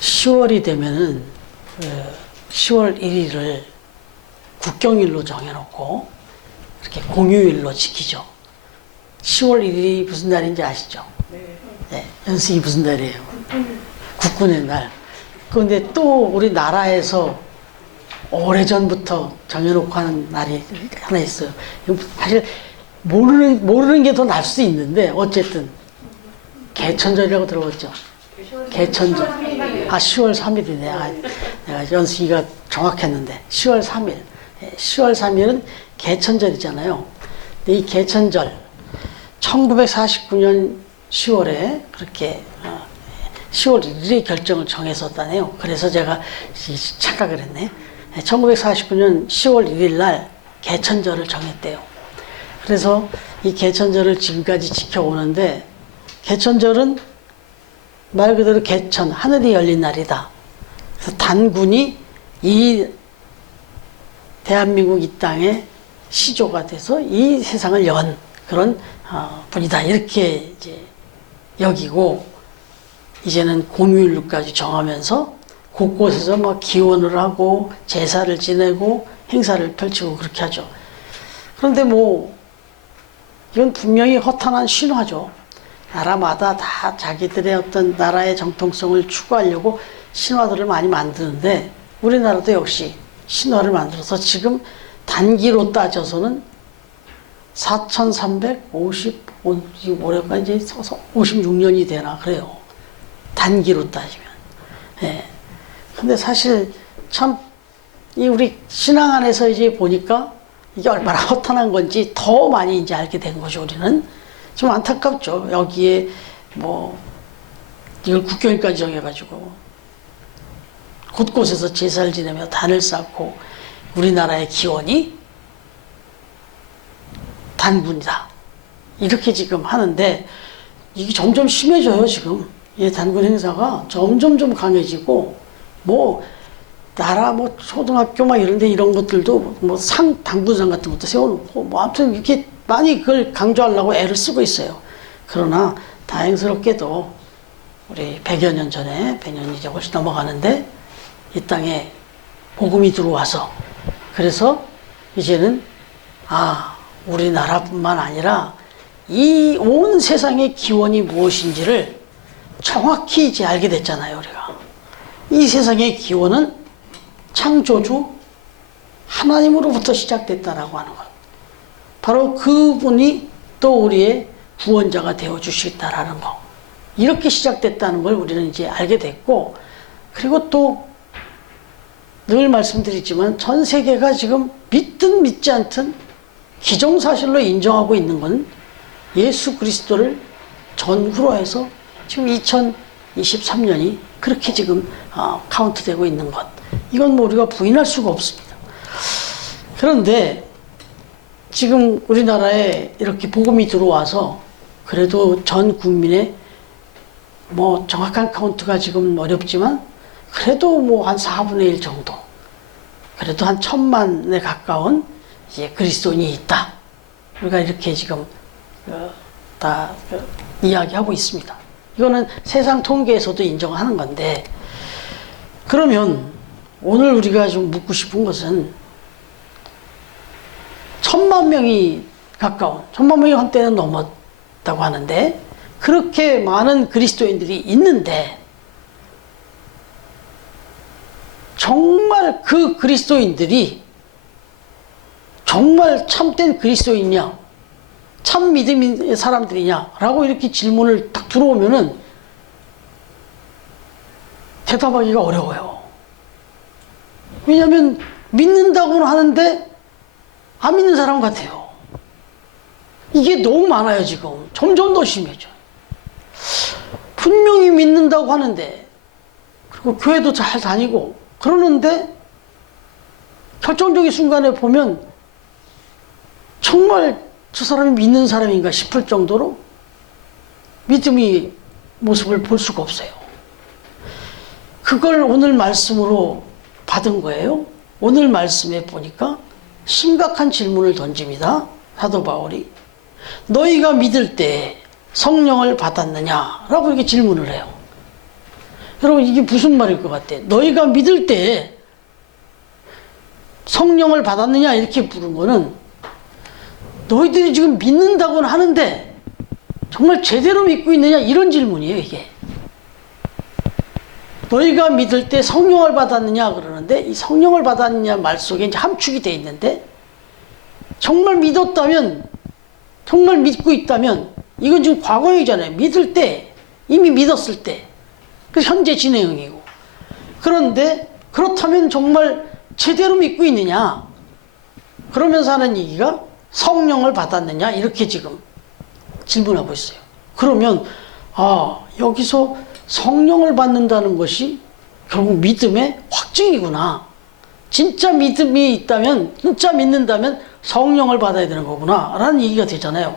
10월이 되면은 10월 1일을 국경일로 정해놓고 이렇게 공휴일로 지키죠. 10월 1일이 무슨 날인지 아시죠? 네. 연식이 무슨 날이에요? 국군의 날. 그런데 또 우리나라에서 오래전부터 정해놓고 하는 날이 하나 있어요. 사실 모르는 게 더 날 수도 있는데 어쨌든 개천절이라고 들어봤죠? 개천절. 10월 3일이네. 내가 연식이가 정확했는데 10월 3일. 10월 3일은 개천절이잖아요. 근데 이 개천절 1949년 10월에 그렇게 10월 1일에 결정을 정했었다네요. 그래서 제가 착각을 했네. 1949년 10월 1일 날 개천절을 정했대요. 그래서 이 개천절을 지금까지 지켜오는데, 개천절은 말 그대로 개천, 하늘이 열린 날이다. 그래서 단군이 이 대한민국 이 땅에 시조가 돼서 이 세상을 연 그런 분이다. 이렇게 이제 여기고, 이제는 공휴일로까지 정하면서 곳곳에서 막 기원을 하고 제사를 지내고 행사를 펼치고 그렇게 하죠. 그런데 이건 분명히 허탄한 신화죠. 나라마다 다 자기들의 어떤 나라의 정통성을 추구하려고 신화들을 많이 만드는데, 우리나라도 역시 신화를 만들어서 지금 단기로 따져서는 4350, 올해까지 56년이 되나 그래요. 단기로 따지면. 예. 근데 사실 참, 우리 신앙 안에서 이제 보니까 이게 얼마나 허탄한 건지 더 많이 이제 알게 된 거죠, 우리는. 좀 안타깝죠. 여기에 이걸 국경일까지 정해가지고 곳곳에서 제사를 지내며 단을 쌓고 우리나라의 기원이 단군이다. 이렇게 지금 하는데 이게 점점 심해져요, 지금. 이 단군 행사가 점점 좀 강해지고, 나라 초등학교 이런데 이런 것들도 당군상 같은 것도 세워놓고, 아무튼 이렇게 많이 그걸 강조하려고 애를 쓰고 있어요. 그러나 다행스럽게도 우리 100여 년 전에, 100년이 이제 훨씬 넘어가는데, 이 땅에 복음이 들어와서, 그래서 이제는 우리나라뿐만 아니라 이 온 세상의 기원이 무엇인지를 정확히 이제 알게 됐잖아요, 우리가. 이 세상의 기원은 창조주 하나님으로부터 시작됐다라고 하는 것. 바로 그분이 또 우리의 구원자가 되어주시겠다라는 거. 이렇게 시작됐다는 걸 우리는 이제 알게 됐고, 그리고 또 늘 말씀드리지만 전 세계가 지금 믿든 믿지 않든 기정사실로 인정하고 있는 건 예수 그리스도를 전후로 해서 지금 2023년이 그렇게 지금 카운트되고 있는 것. 이건 우리가 부인할 수가 없습니다. 그런데 지금 우리나라에 이렇게 복음이 들어와서 그래도 전 국민의 정확한 카운트가 지금 어렵지만 그래도 한 4분의 1 정도, 그래도 한 1000만에 가까운 이제 그리스도인이 있다. 우리가 이렇게 지금 다 이야기하고 있습니다. 이거는 세상 통계에서도 인정하는 건데, 그러면 오늘 우리가 좀 묻고 싶은 것은 1000만 명이 가까운, 1000만 명이 한때는 넘었다고 하는데, 그렇게 많은 그리스도인들이 있는데 정말 그 그리스도인들이 정말 참된 그리스도인이냐, 참 믿음의 사람들이냐 라고 이렇게 질문을 딱 들어오면은 대답하기가 어려워요. 왜냐하면 믿는다고는 하는데 안 믿는 사람 같아요. 이게 너무 많아요. 지금 점점 더 심해져요. 분명히 믿는다고 하는데, 그리고 교회도 잘 다니고 그러는데 결정적인 순간에 보면 정말 저 사람이 믿는 사람인가 싶을 정도로 믿음의 모습을 볼 수가 없어요. 그걸 오늘 말씀으로 받은 거예요. 오늘 말씀에 보니까 심각한 질문을 던집니다. 사도 바울이. 너희가 믿을 때 성령을 받았느냐? 라고 이렇게 질문을 해요. 여러분 이게 무슨 말일 것 같아? 너희가 믿을 때 성령을 받았느냐 이렇게 부른 거는 너희들이 지금 믿는다고는 하는데 정말 제대로 믿고 있느냐 이런 질문이에요 이게. 너희가 믿을 때 성령을 받았느냐 그러는데 이 성령을 받았느냐 말 속에 이제 함축이 돼 있는데 정말 믿었다면 정말 믿고 있다면 이건 지금 과거이잖아요. 믿을 때 이미 믿었을 때 그 현재 진행형이고 그런데 그렇다면 정말 제대로 믿고 있느냐 그러면서 하는 얘기가 성령을 받았느냐 이렇게 지금 질문하고 있어요. 그러면 여기서 성령을 받는다는 것이 결국 믿음의 확증이구나. 진짜 믿음이 있다면 진짜 믿는다면 성령을 받아야 되는 거구나 라는 얘기가 되잖아요.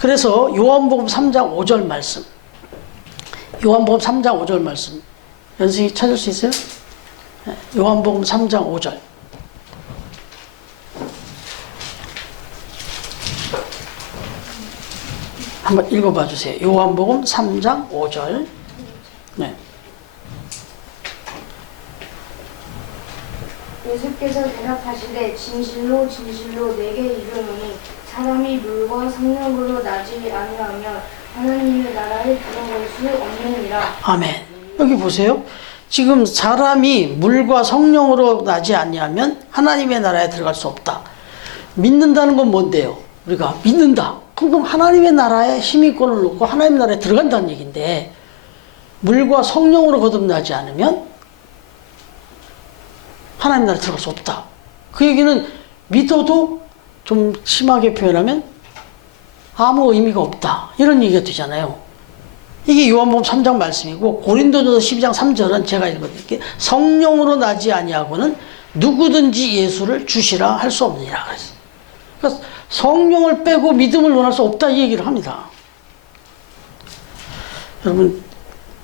그래서 요한복음 3장 5절 말씀 요한복음 3장 5절 말씀 연승이 찾을 수 있어요? 요한복음 3장 5절 한번 읽어봐 주세요. 요한복음 3장 5절. 네. 예수께서 대답하시되 진실로 진실로 내게 이르노니 사람이 물과 성령으로 나지 아니하면 하나님의 나라에 들어갈 수 없느니라. 아멘. 여기 보세요. 지금 사람이 물과 성령으로 나지 아니하면 하나님의 나라에 들어갈 수 없다. 믿는다는 건 뭔데요? 우리가 믿는다. 그럼 하나님의 나라에 힘있권을 놓고 하나님의 나라에 들어간다는 얘기인데 물과 성령으로 거듭나지 않으면 하나님 나라에 들어갈 수 없다. 그 얘기는 믿어도 좀 심하게 표현하면 아무 의미가 없다. 이런 얘기가 되잖아요. 이게 요한복음 3장 말씀이고 고린도전서 12장 3절은 제가 읽어드릴게요. 성령으로 나지 아니하고는 누구든지 예수를 주시라 할 수 없느니라 그랬어요. 그러니까 성령을 빼고 믿음을 논할 수 없다 이 얘기를 합니다. 여러분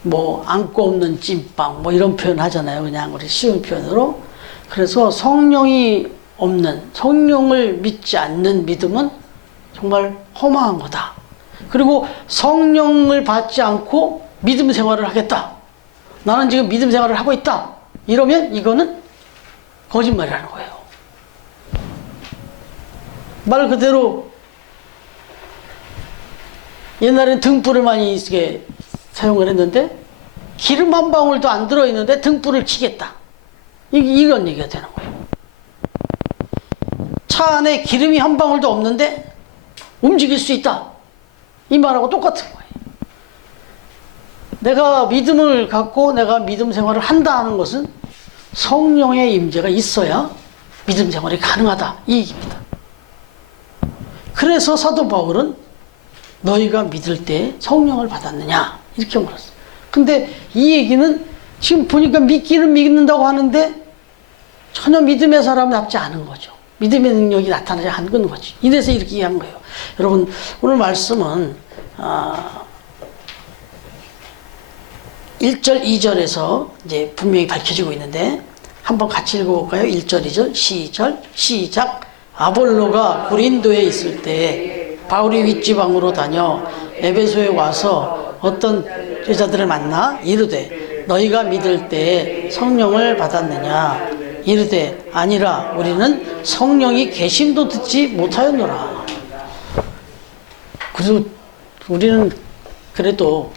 뭐 안고 없는 찐빵 뭐 이런 표현 하잖아요. 그냥 우리 쉬운 표현으로. 그래서 성령이 없는 성령을 믿지 않는 믿음은 정말 허망한 거다. 그리고 성령을 받지 않고 믿음 생활을 하겠다. 나는 지금 믿음 생활을 하고 있다. 이러면 이거는 거짓말이라는 거예요. 말 그대로 옛날에는 등불을 많이 쓰게 사용을 했는데 기름 한 방울도 안 들어있는데 등불을 켜겠다. 이런 얘기가 되는 거예요. 차 안에 기름이 한 방울도 없는데 움직일 수 있다. 이 말하고 똑같은 거예요. 내가 믿음을 갖고 내가 믿음 생활을 한다 하는 것은 성령의 임재가 있어야 믿음 생활이 가능하다. 이 얘기입니다. 그래서 사도 바울은 너희가 믿을 때 성령을 받았느냐 이렇게 말했어요. 근데 이 얘기는 지금 보니까 믿기는 믿는다고 하는데 전혀 믿음의 사람답지 않은 거죠. 믿음의 능력이 나타나지 않는 거지. 이래서 이렇게 얘기한 거예요. 여러분 오늘 말씀은 1절 2절에서 이제 분명히 밝혀지고 있는데 한번 같이 읽어볼까요? 1절 2절 시작. 아볼로가 고린도에 있을 때 바울이 윗지방으로 다녀 에베소에 와서 어떤 여자들을 만나 이르되 너희가 믿을 때 성령을 받았느냐 이르되 아니라 우리는 성령이 계심도 듣지 못하였노라. 그래서 우리는 그래도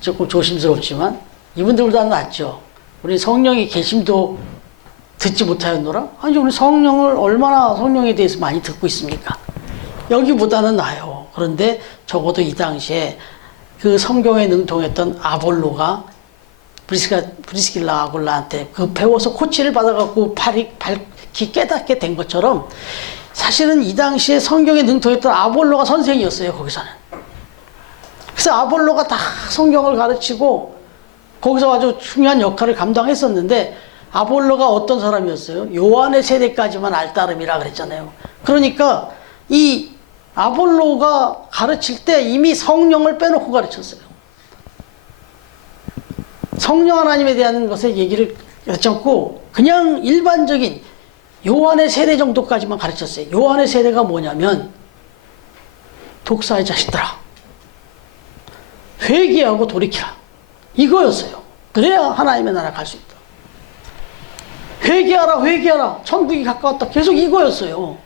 조금 조심스럽지만 이분들보다는 낫죠. 우리 성령이 계심도 듣지 못하였노라? 아니 우리 성령을 얼마나 성령에 대해서 많이 듣고 있습니까? 여기보다는 나아요. 그런데 적어도 이 당시에 그 성경에 능통했던 아볼로가 브리스길라 아굴라한테 그 배워서 코치를 받아갖고 밝히 깨닫게 된 것처럼 사실은 이 당시에 성경에 능통했던 아볼로가 선생이었어요. 거기서는. 그래서 아볼로가 다 성경을 가르치고 거기서 아주 중요한 역할을 감당했었는데 아볼로가 어떤 사람이었어요? 요한의 세대까지만 알 따름이라 그랬잖아요. 그러니까 이 아볼로가 가르칠 때 이미 성령을 빼놓고 가르쳤어요. 성령 하나님에 대한 것에 얘기를 여쭙고 그냥 일반적인 요한의 세대 정도까지만 가르쳤어요. 요한의 세대가 뭐냐면 독사의 자식들아 회개하고 돌이키라 이거였어요. 그래야 하나님의 나라 갈 수 있다. 회개하라, 회개하라. 천국이 가까웠다. 계속 이거였어요.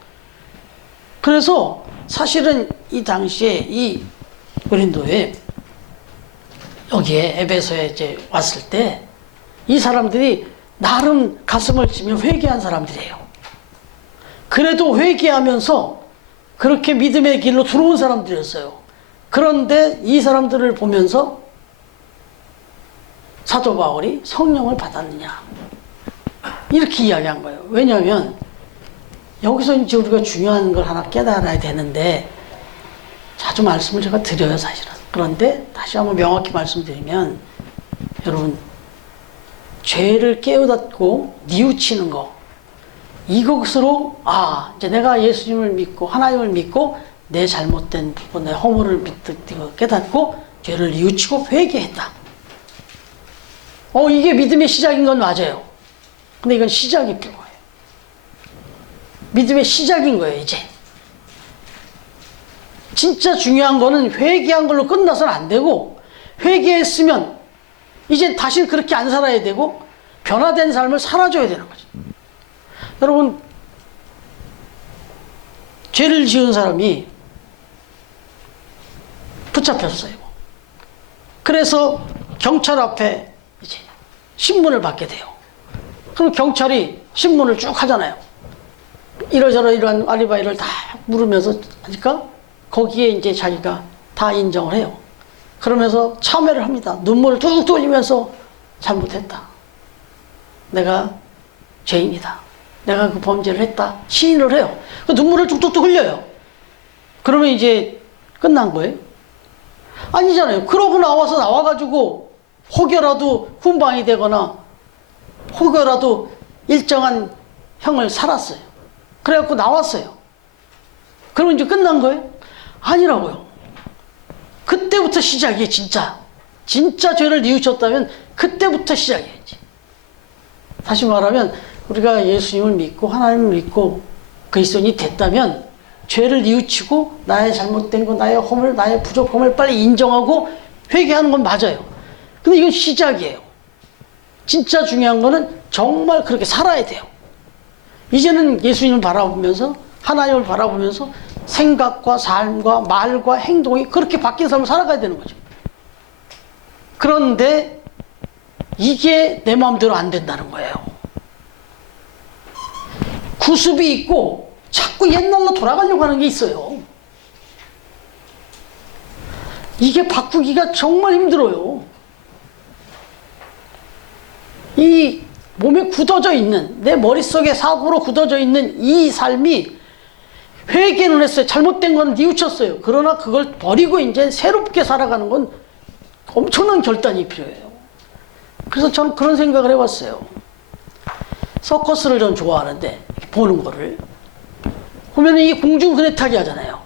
그래서 사실은 이 당시에 이 고린도에 여기에 에베소에 이제 왔을 때 이 사람들이 나름 가슴을 치며 회개한 사람들이에요. 그래도 회개하면서 그렇게 믿음의 길로 들어온 사람들이었어요. 그런데 이 사람들을 보면서 사도 바울이 성령을 받았느냐 이렇게 이야기한 거예요. 왜냐하면 여기서 이제 우리가 중요한 걸 하나 깨달아야 되는데 자주 말씀을 제가 드려요, 사실은. 그런데 다시 한번 명확히 말씀드리면 여러분, 죄를 깨우닫고 뉘우치는 거, 이것으로 이제 내가 예수님을 믿고 하나님을 믿고 내 잘못된 부분, 내 허물을 깨닫고 죄를 뉘우치고 회개했다. 이게 믿음의 시작인 건 맞아요. 근데 이건 시작이 필요해요. 믿음의 시작인 거예요, 이제. 진짜 중요한 거는 회개한 걸로 끝나서는 안 되고, 회개했으면 이제 다시는 그렇게 안 살아야 되고 변화된 삶을 살아줘야 되는 거죠. 여러분, 죄를 지은 사람이 붙잡혔어요. 그래서 경찰 앞에 이제 신문을 받게 돼요. 그럼 경찰이 신문을 쭉 하잖아요. 이러저러 이러한 아리바이를 다 물으면서 하니까 거기에 이제 자기가 다 인정을 해요. 그러면서 참회를 합니다. 눈물을 뚝뚝 흘리면서 잘못했다. 내가 죄인이다. 내가 그 범죄를 했다. 시인을 해요. 그 눈물을 뚝뚝뚝 흘려요. 그러면 이제 끝난 거예요? 아니잖아요. 그러고 나와가지고 혹여라도 훈방이 되거나 혹여라도 일정한 형을 살았어요. 그래갖고 나왔어요. 그러면 이제 끝난 거예요? 아니라고요. 그때부터 시작이에요, 진짜. 진짜 죄를 뉘우쳤다면 그때부터 시작이에요. 다시 말하면 우리가 예수님을 믿고 하나님을 믿고 그리스도인이 됐다면 죄를 뉘우치고 나의 잘못된 거, 나의 허물, 나의 부족함을 빨리 인정하고 회개하는 건 맞아요. 근데 이건 시작이에요. 진짜 중요한 거는 정말 그렇게 살아야 돼요. 이제는 예수님을 바라보면서 하나님을 바라보면서 생각과 삶과 말과 행동이 그렇게 바뀐 삶을 살아가야 되는 거죠. 그런데 이게 내 마음대로 안 된다는 거예요. 구습이 있고 자꾸 옛날로 돌아가려고 하는 게 있어요. 이게 바꾸기가 정말 힘들어요. 이 몸에 굳어져 있는, 내 머릿속에 사고로 굳어져 있는 이 삶이 회개는 했어요. 잘못된 건 뉘우쳤어요. 그러나 그걸 버리고 이제 새롭게 살아가는 건 엄청난 결단이 필요해요. 그래서 저는 그런 생각을 해봤어요. 서커스를 전 좋아하는데 보는 거를 보면 이게 공중 그네타기 하잖아요.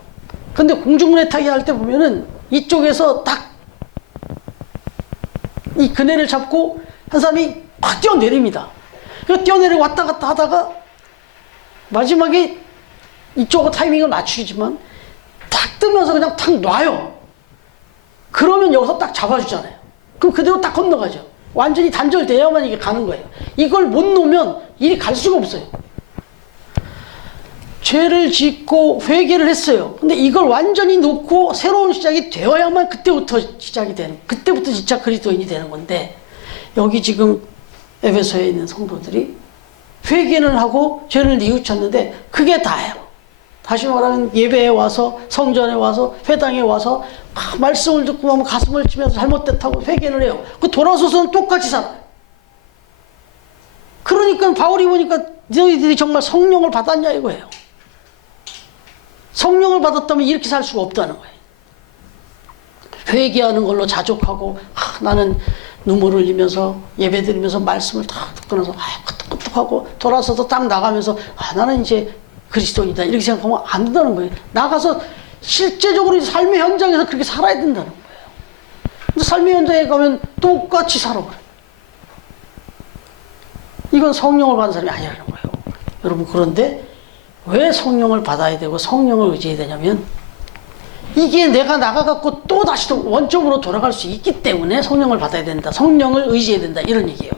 근데 공중 그네타기 할 때 보면은 이쪽에서 딱 이 그네를 잡고 한 사람이 막 뛰어내립니다. 그 뛰어내리고 왔다 갔다 하다가 마지막에 이쪽하고 타이밍을 맞추지만 탁 뜨면서 그냥 탁 놔요. 그러면 여기서 딱 잡아주잖아요. 그럼 그대로 딱 건너가죠. 완전히 단절돼야만 이게 가는 거예요. 이걸 못 놓으면 일이 갈 수가 없어요. 죄를 짓고 회개를 했어요. 근데 이걸 완전히 놓고 새로운 시작이 되어야만 그때부터 시작이 되는, 그때부터 진짜 그리스도인이 되는 건데, 여기 지금 에베소에 있는 성도들이 회개는 하고 죄를 뉘우쳤는데 그게 다예요. 다시 말하면 예배에 와서, 성전에 와서, 회당에 와서 막 말씀을 듣고 하면 가슴을 치면서 잘못됐다고 회개를 해요. 그 돌아서서는 똑같이 살아요. 그러니까 바울이 보니까 너희들이 정말 성령을 받았냐 이거예요. 성령을 받았다면 이렇게 살 수가 없다는 거예요. 회개하는 걸로 자족하고 나는 눈물을 흘리면서 예배 드리면서 말씀을 다 듣고 나서 끄떡끄떡하고 돌아서서 딱 나가면서 나는 이제 그리스도인이다 이렇게 생각하면 안 된다는 거예요. 나가서 실제적으로 삶의 현장에서 그렇게 살아야 된다는 거예요. 근데 삶의 현장에 가면 똑같이 살아버려요. 이건 성령을 받은 사람이 아니라는 거예요. 여러분, 그런데 왜 성령을 받아야 되고 성령을 의지해야 되냐면 이게 내가 나가갖고 또 다시 또 원점으로 돌아갈 수 있기 때문에 성령을 받아야 된다. 성령을 의지해야 된다. 이런 얘기예요.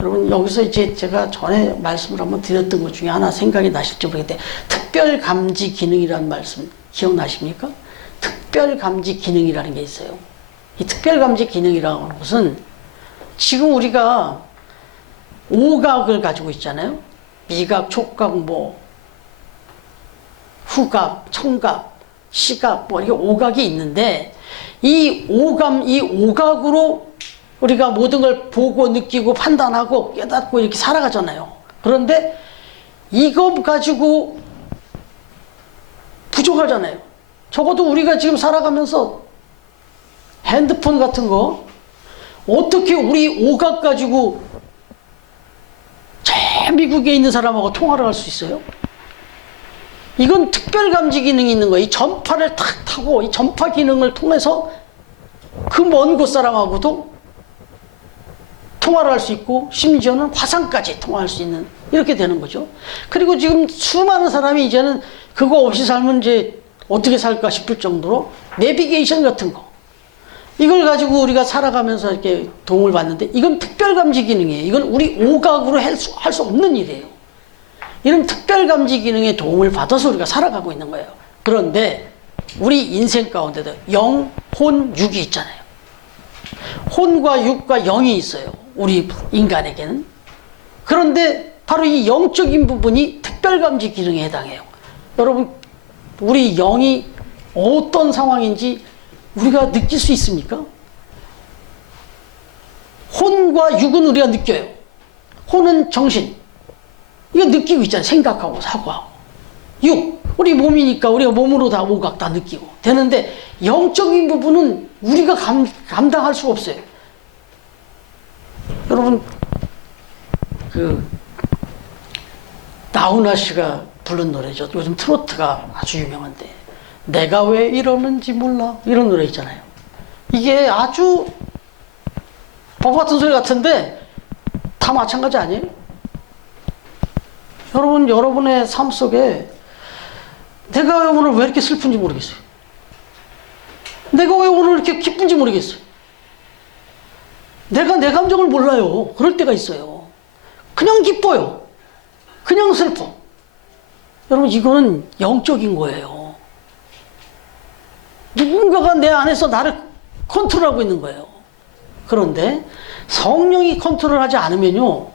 여러분 여기서 이제 제가 전에 말씀을 한번 드렸던 것 중에 하나 생각이 나실지 모르겠는데 특별감지 기능이라는 말씀 기억나십니까? 특별감지 기능이라는 게 있어요. 이 특별감지 기능이라고 하는 것은 지금 우리가 오각을 가지고 있잖아요. 미각, 촉각, 뭐 후각, 청각, 시각, 뭐 이게 오각이 있는데 이 오감, 이 오각으로 우리가 모든 걸 보고 느끼고 판단하고 깨닫고 이렇게 살아가잖아요. 그런데 이거 가지고 부족하잖아요. 적어도 우리가 지금 살아가면서 핸드폰 같은 거 어떻게 우리 오각 가지고 저 미국에 있는 사람하고 통화를 할 수 있어요? 이건 특별감지 기능이 있는 거예요. 이 전파를 탁 타고 이 전파 기능을 통해서 그 먼 곳 사람하고도 통화를 할 수 있고 심지어는 화상까지 통화할 수 있는 이렇게 되는 거죠. 그리고 지금 수많은 사람이 이제는 그거 없이 살면 이제 어떻게 살까 싶을 정도로 내비게이션 같은 거 이걸 가지고 우리가 살아가면서 이렇게 도움을 받는데 이건 특별감지 기능이에요. 이건 우리 오각으로 할 수 없는 일이에요. 이런 특별감지 기능의 도움을 받아서 우리가 살아가고 있는 거예요. 그런데 우리 인생 가운데도 영, 혼, 육이 있잖아요. 혼과 육과 영이 있어요. 우리 인간에게는. 그런데 바로 이 영적인 부분이 특별감지 기능에 해당해요. 여러분 우리 영이 어떤 상황인지 우리가 느낄 수 있습니까? 혼과 육은 우리가 느껴요. 혼은 정신. 이거 느끼고 있잖아요. 생각하고 사고하고. 육, 우리 몸이니까 우리가 몸으로 다 오각 다 느끼고 되는데 영적인 부분은 우리가 감당할 수가 없어요. 여러분 나훈아 씨가 부른 노래죠. 요즘 트로트가 아주 유명한데 내가 왜 이러는지 몰라 이런 노래 있잖아요. 이게 아주 법 같은 소리 같은데 다 마찬가지 아니에요? 여러분 여러분의 삶 속에 내가 왜 오늘 왜 이렇게 슬픈지 모르겠어요. 내가 왜 오늘 이렇게 기쁜지 모르겠어요. 내가 내 감정을 몰라요. 그럴 때가 있어요. 그냥 기뻐요. 그냥 슬퍼. 여러분 이거는 영적인 거예요. 누군가가 내 안에서 나를 컨트롤하고 있는 거예요. 그런데 성령이 컨트롤하지 않으면요.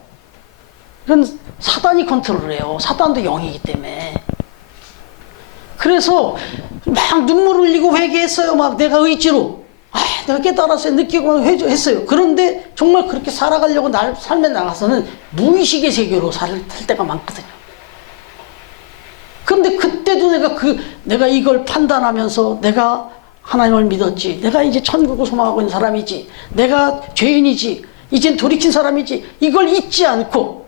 이건 사단이 컨트롤해요. 사단도 영이기 때문에. 그래서 막 눈물 흘리고 회개했어요. 막 내가 의지로. 내가 깨달았어요. 느끼고 막 했어요. 그런데 정말 그렇게 살아가려고 삶에 나가서는 무의식의 세계로 살 때가 많거든요. 그런데 그때도 내가 이걸 판단하면서 내가 하나님을 믿었지. 내가 이제 천국을 소망하고 있는 사람이지. 내가 죄인이지. 이젠 돌이킨 사람이지. 이걸 잊지 않고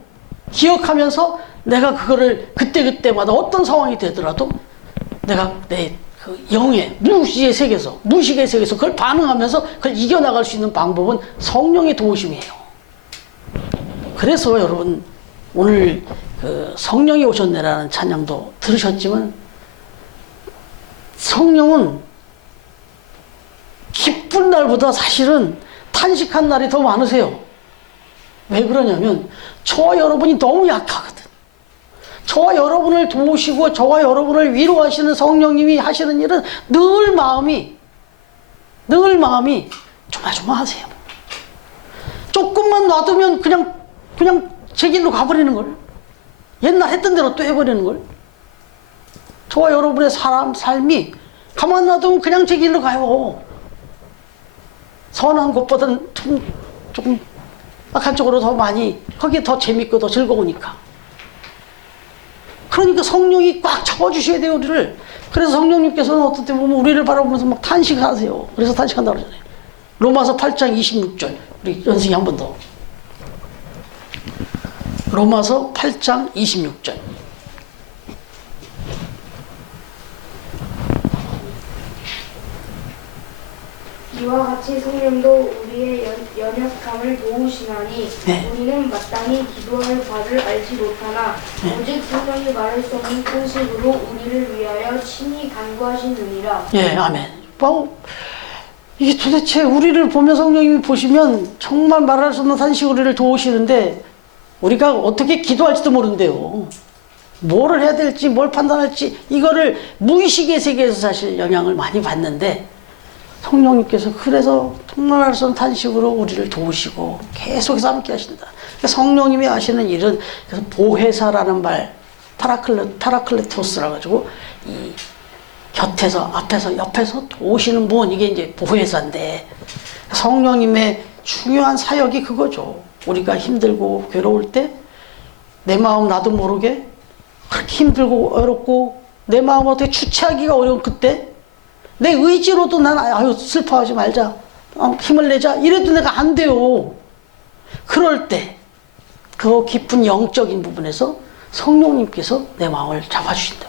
기억하면서 내가 그거를 그때마다 어떤 상황이 되더라도 내가 내 그 영의 무의식의 세계에서 그걸 반응하면서 그걸 이겨나갈 수 있는 방법은 성령의 도우심이에요. 그래서 여러분 오늘 그 성령이 오셨네라는 찬양도 들으셨지만 성령은 기쁜 날보다 사실은 탄식한 날이 더 많으세요. 왜 그러냐면 저와 여러분이 너무 약하거든. 저와 여러분을 도우시고 저와 여러분을 위로하시는 성령님이 하시는 일은 늘 마음이 조마조마하세요. 조금만 놔두면 그냥 제 길로 가버리는 걸. 옛날 했던 대로 또 해버리는 걸. 저와 여러분의 삶이 가만 놔두면 그냥 제 길로 가요. 선한 것보다는 조금 악한 쪽으로 더 많이, 거기에 더 재밌고 더 즐거우니까. 그러니까 성령이 꽉 잡아주셔야 돼요, 우리를. 그래서 성령님께서는 어떤 때 보면 우리를 바라보면서 막 탄식하세요. 그래서 탄식한다고 그러잖아요. 로마서 8장 26절. 우리 연승이 한 번 더. 로마서 8장 26절. 이와 같이 성령도 우리의 연약함을 도우시나니 네. 우리는 마땅히 기도할 바를 알지 못하나 네. 오직 성령이 말할 수 없는 탄식으로 우리를 위하여 친히 간구하시느니라. 예, 아멘. 이게 도대체 우리를 보면 성령님이 보시면 정말 말할 수 없는 탄식 우리를 도우시는데 우리가 어떻게 기도할지도 모른대요. 뭐를 해야 될지 뭘 판단할지 이거를 무의식의 세계에서 사실 영향을 많이 받는데 성령님께서 그래서 정말 할 수 없는 탄식으로 우리를 도우시고 계속해서 함께 하신다. 그러니까 성령님이 하시는 일은 그래서 보혜사라는 말 파라클레토스라 가지고 이 곁에서 앞에서 옆에서 도우시는 분 이게 이제 보혜사인데 성령님의 중요한 사역이 그거죠. 우리가 힘들고 괴로울 때 내 마음 나도 모르게 그렇게 힘들고 어렵고 내 마음 어떻게 주체하기가 어려운 그때 내 의지로도 난 아유 슬퍼하지 말자 힘을 내자 이래도 내가 안 돼요. 그럴 때 그 깊은 영적인 부분에서 성령님께서 내 마음을 잡아주신다.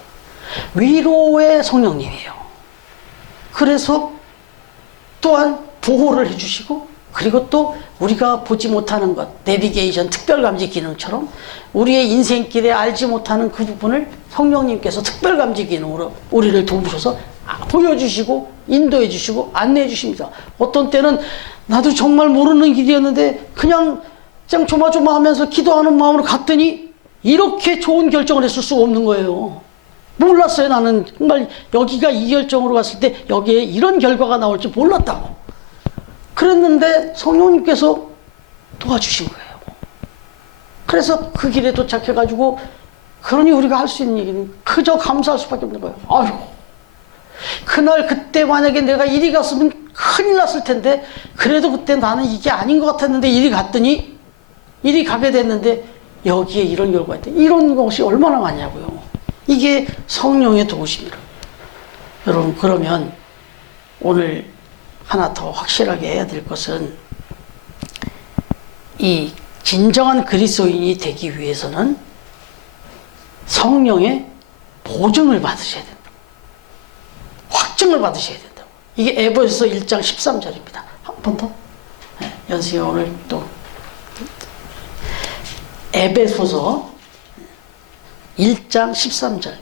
위로의 성령님이에요. 그래서 또한 보호를 해주시고 그리고 또 우리가 보지 못하는 것 내비게이션 특별감지 기능처럼 우리의 인생길에 알지 못하는 그 부분을 성령님께서 특별감지 기능으로 우리를 도우셔서 보여주시고 인도해 주시고 안내해 주십니다. 어떤 때는 나도 정말 모르는 길이었는데 그냥 조마조마하면서 기도하는 마음으로 갔더니 이렇게 좋은 결정을 했을 수가 없는 거예요. 몰랐어요. 나는 정말 여기가 이 결정으로 갔을 때 여기에 이런 결과가 나올 줄 몰랐다고. 그랬는데 성령님께서 도와주신 거예요. 그래서 그 길에 도착해가지고 그러니 우리가 할 수 있는 얘기는 그저 감사할 수밖에 없는 거예요. 아유, 그날 그때 만약에 내가 이리 갔으면 큰일 났을 텐데 그래도 그때 나는 이게 아닌 것 같았는데 이리 갔더니 이리 가게 됐는데 여기에 이런 결과가 있다. 이런 것이 얼마나 많냐고요. 이게 성령의 도우심이라. 여러분 그러면 오늘 하나 더 확실하게 해야 될 것은 이 진정한 그리스도인이 되기 위해서는 성령의 보증을 받으셔야 된다. 확증을 받으셔야 된다. 이게 에베소서 1장 13절입니다. 한 번 더. 네, 연습이 오늘 또 에베소서 1장 13절.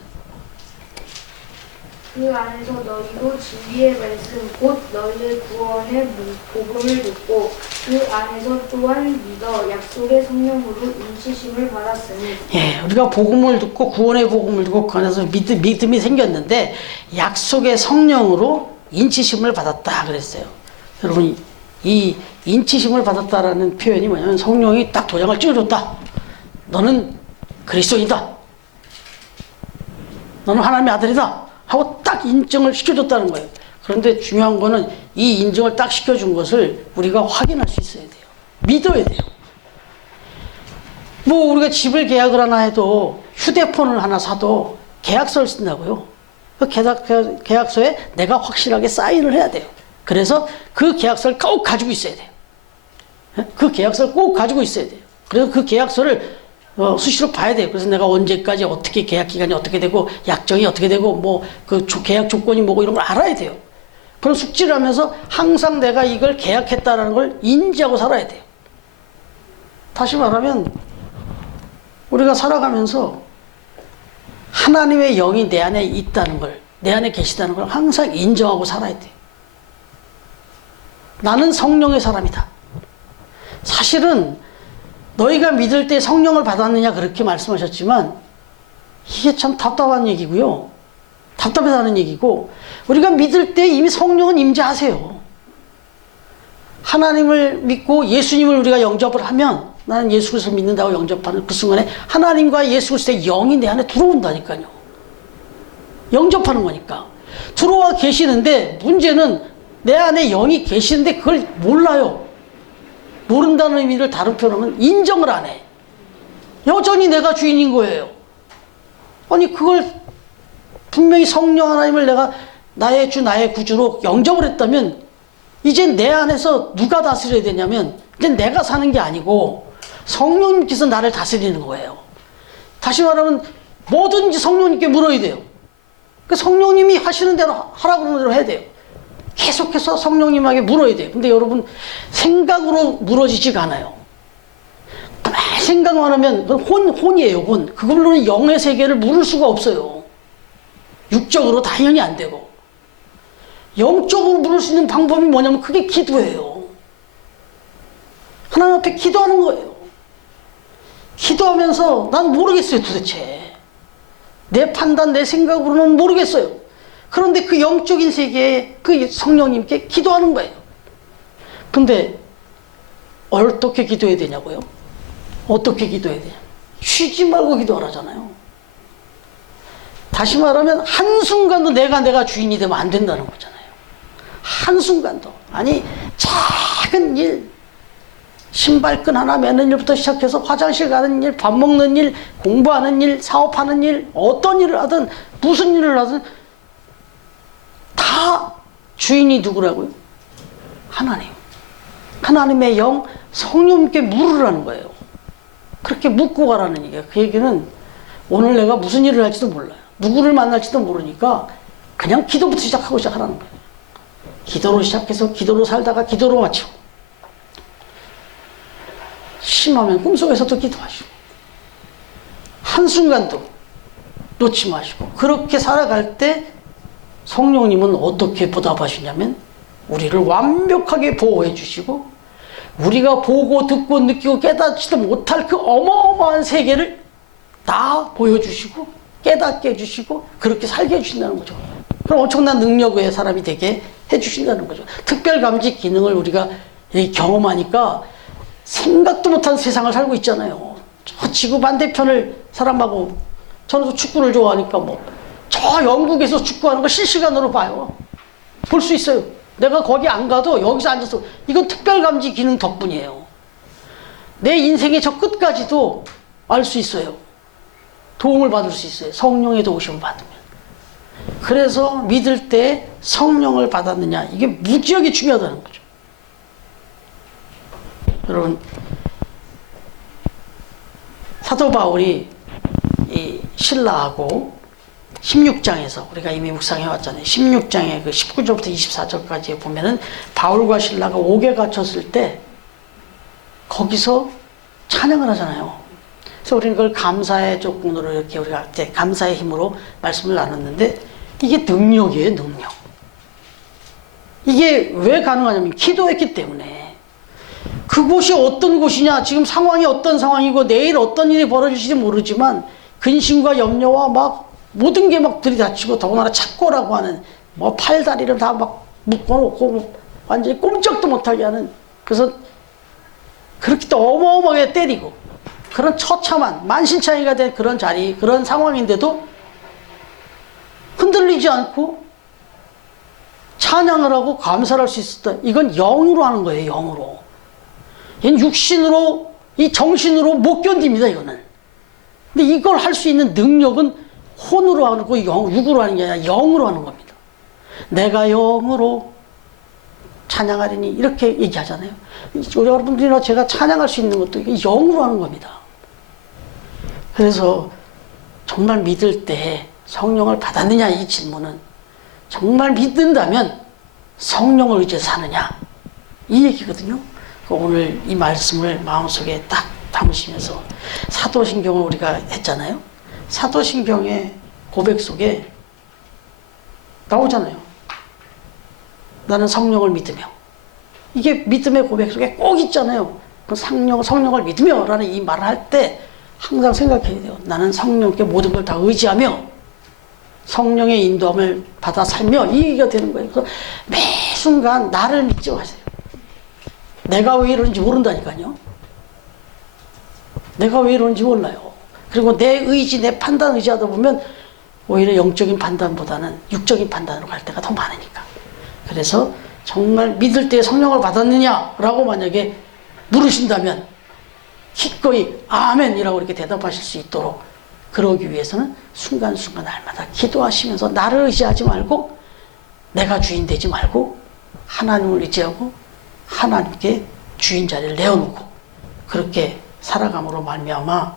그 안에서 너희도 진리의 말씀 곧 너희의 구원의 복음을 듣고 그 안에서 또한 믿어 약속의 성령으로 인치심을 받았으니. 예, 우리가 복음을 듣고 구원의 복음을 듣고 그 안에서 믿음이 생겼는데 약속의 성령으로 인치심을 받았다 그랬어요. 여러분 이 인치심을 받았다라는 표현이 뭐냐면 성령이 딱 도장을 찍어줬다. 너는 그리스도인이다. 너는 하나님의 아들이다. 하고 딱 인정을 시켜줬다는 거예요. 그런데 중요한 거는 이 인정을 딱 시켜준 것을 우리가 확인할 수 있어야 돼요. 믿어야 돼요. 뭐 우리가 집을 계약을 하나 해도 휴대폰을 하나 사도 계약서를 쓴다고요. 그 계약서에 내가 확실하게 사인을 해야 돼요. 그래서 그 계약서를 꼭 가지고 있어야 돼요. 그 계약서를 꼭 가지고 있어야 돼요. 그래서 그 계약서를 수시로 봐야 돼요. 그래서 내가 언제까지 어떻게 계약 기간이 어떻게 되고 약정이 어떻게 되고 뭐 그 계약 조건이 뭐고 이런 걸 알아야 돼요. 그런 숙지를 하면서 항상 내가 이걸 계약했다라는 걸 인지하고 살아야 돼요. 다시 말하면 우리가 살아가면서 하나님의 영이 내 안에 있다는 걸, 내 안에 계시다는 걸 항상 인정하고 살아야 돼요. 나는 성령의 사람이다. 사실은 너희가 믿을 때 성령을 받았느냐 그렇게 말씀하셨지만 이게 참 답답한 얘기고요. 답답해서 하는 얘기고 우리가 믿을 때 이미 성령은 임재하세요. 하나님을 믿고 예수님을 우리가 영접을 하면 나는 예수 그리스도 믿는다고 영접하는 그 순간에 하나님과 예수 그리스도의 영이 내 안에 들어온다니까요. 영접하는 거니까. 들어와 계시는데 문제는 내 안에 영이 계시는데 그걸 몰라요. 모른다는 의미를 다른 표현하면 인정을 안 해. 여전히 내가 주인인 거예요. 아니 그걸 분명히 성령 하나님을 내가 나의 주 나의 구주로 영접을 했다면 이제 내 안에서 누가 다스려야 되냐면 이제 내가 사는 게 아니고 성령님께서 나를 다스리는 거예요. 다시 말하면 뭐든지 성령님께 물어야 돼요. 그 성령님이 하시는 대로 하라고 그러는 대로 해야 돼요. 계속해서 성령님에게 물어야 돼요. 근데 여러분 생각으로 물어지지가 않아요. 가만히 생각만 하면 그건 혼이에요. 혼. 그걸로는 영의 세계를 물을 수가 없어요. 육적으로 당연히 안 되고. 영적으로 물을 수 있는 방법이 뭐냐면 그게 기도예요. 하나님 앞에 기도하는 거예요. 기도하면서 난 모르겠어요 도대체. 내 판단, 내 생각으로는 모르겠어요. 그런데 그 영적인 세계에 그 성령님께 기도하는 거예요. 근데 어떻게 기도해야 되냐고요? 어떻게 기도해야 되냐? 쉬지 말고 기도하라잖아요. 다시 말하면 한순간도 내가 주인이 되면 안 된다는 거잖아요. 한순간도. 아니 작은 일, 신발끈 하나 매는 일부터 시작해서 화장실 가는 일, 밥 먹는 일, 공부하는 일, 사업하는 일, 어떤 일을 하든 무슨 일을 하든 다 주인이 누구라고요? 하나님. 하나님의 영, 성령님께 물으라는 거예요. 그렇게 묻고 가라는 얘기예요. 그 얘기는 오늘 내가 무슨 일을 할지도 몰라요. 누구를 만날지도 모르니까 그냥 기도부터 시작하라는 거예요. 기도로 시작해서 기도로 살다가 기도로 마치고, 심하면 꿈속에서도 기도하시고, 한순간도 놓지 마시고, 그렇게 살아갈 때 성령님은 어떻게 보답하시냐면 우리를 완벽하게 보호해 주시고, 우리가 보고 듣고 느끼고 깨닫지도 못할 그 어마어마한 세계를 다 보여주시고 깨닫게 해주시고 그렇게 살게 해주신다는 거죠. 그럼 엄청난 능력의 사람이 되게 해주신다는 거죠. 특별감지 기능을 우리가 경험하니까 생각도 못한 세상을 살고 있잖아요. 저 지구 반대편을 사람하고, 저는 축구를 좋아하니까 저 영국에서 축구하는 거 실시간으로 봐요. 볼 수 있어요. 내가 거기 안 가도 여기서 앉아서, 이건 특별감지 기능 덕분이에요. 내 인생의 저 끝까지도 알 수 있어요. 도움을 받을 수 있어요. 성령의 도우심을 받으면. 그래서 믿을 때 성령을 받았느냐, 이게 무지하게 중요하다는 거죠. 여러분, 사도 바울이 이 신라하고 16장에서 우리가 이미 묵상해 왔잖아요. 16장에 그 19절부터 24절까지 보면은 바울과 신라가 옥에 갇혔을 때 거기서 찬양을 하잖아요. 그래서 우리는 그걸 감사의 조건으로 이렇게 우리가 이제 감사의 힘으로 말씀을 나눴는데, 이게 능력이에요, 능력. 이게 왜 가능하냐면 기도했기 때문에. 그곳이 어떤 곳이냐, 지금 상황이 어떤 상황이고 내일 어떤 일이 벌어질지 모르지만 근심과 염려와 막 모든 게 막 들이닥치고, 더군다나 착고라고 하는 팔다리를 다 막 묶어놓고 완전히 꼼짝도 못하게 하는, 그래서 그렇게 또 어마어마하게 때리고 그런 처참한 만신창이가 된 그런 자리, 그런 상황인데도 흔들리지 않고 찬양을 하고 감사를 할 수 있었다. 이건 영으로 하는 거예요, 영으로. 얘는 육신으로, 이 정신으로 못 견딥니다, 이거는. 근데 이걸 할 수 있는 능력은 혼으로 하는 거, 육으로 하는 게 아니라 영으로 하는 겁니다. 내가 영으로 찬양하리니, 이렇게 얘기하잖아요. 우리 여러분들이나 제가 찬양할 수 있는 것도 이게 영으로 하는 겁니다. 그래서 정말 믿을 때 성령을 받았느냐, 이 질문은 정말 믿는다면 성령을 의지해 사느냐, 이 얘기거든요. 오늘 이 말씀을 마음속에 딱 담으시면서 사도신경을 우리가 했잖아요. 사도신경의 고백 속에 나오잖아요. 나는 성령을 믿으며. 이게 믿음의 고백 속에 꼭 있잖아요. 그 성령을 믿으며 라는 이 말을 할 때 항상 생각해야 돼요. 나는 성령께 모든 걸 다 의지하며 성령의 인도함을 받아 살며, 이 얘기가 되는 거예요. 그래서 매 순간 나를 믿지 마세요. 내가 왜 이러는지 모른다니까요. 내가 왜 이러는지 몰라요. 그리고 내 의지, 내 판단 의지하다 보면 오히려 영적인 판단보다는 육적인 판단으로 갈 때가 더 많으니까. 그래서 정말 믿을 때 성령을 받았느냐라고 만약에 물으신다면 기꺼이 아멘이라고 이렇게 대답하실 수 있도록, 그러기 위해서는 순간순간 날마다 기도하시면서 나를 의지하지 말고, 내가 주인 되지 말고 하나님을 의지하고 하나님께 주인 자리를 내어놓고 그렇게 살아감으로 말미암아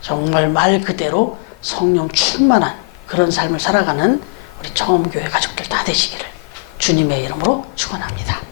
정말 말 그대로 성령 충만한 그런 삶을 살아가는 우리 청엄교회 가족들 다 되시기를 주님의 이름으로 축원합니다.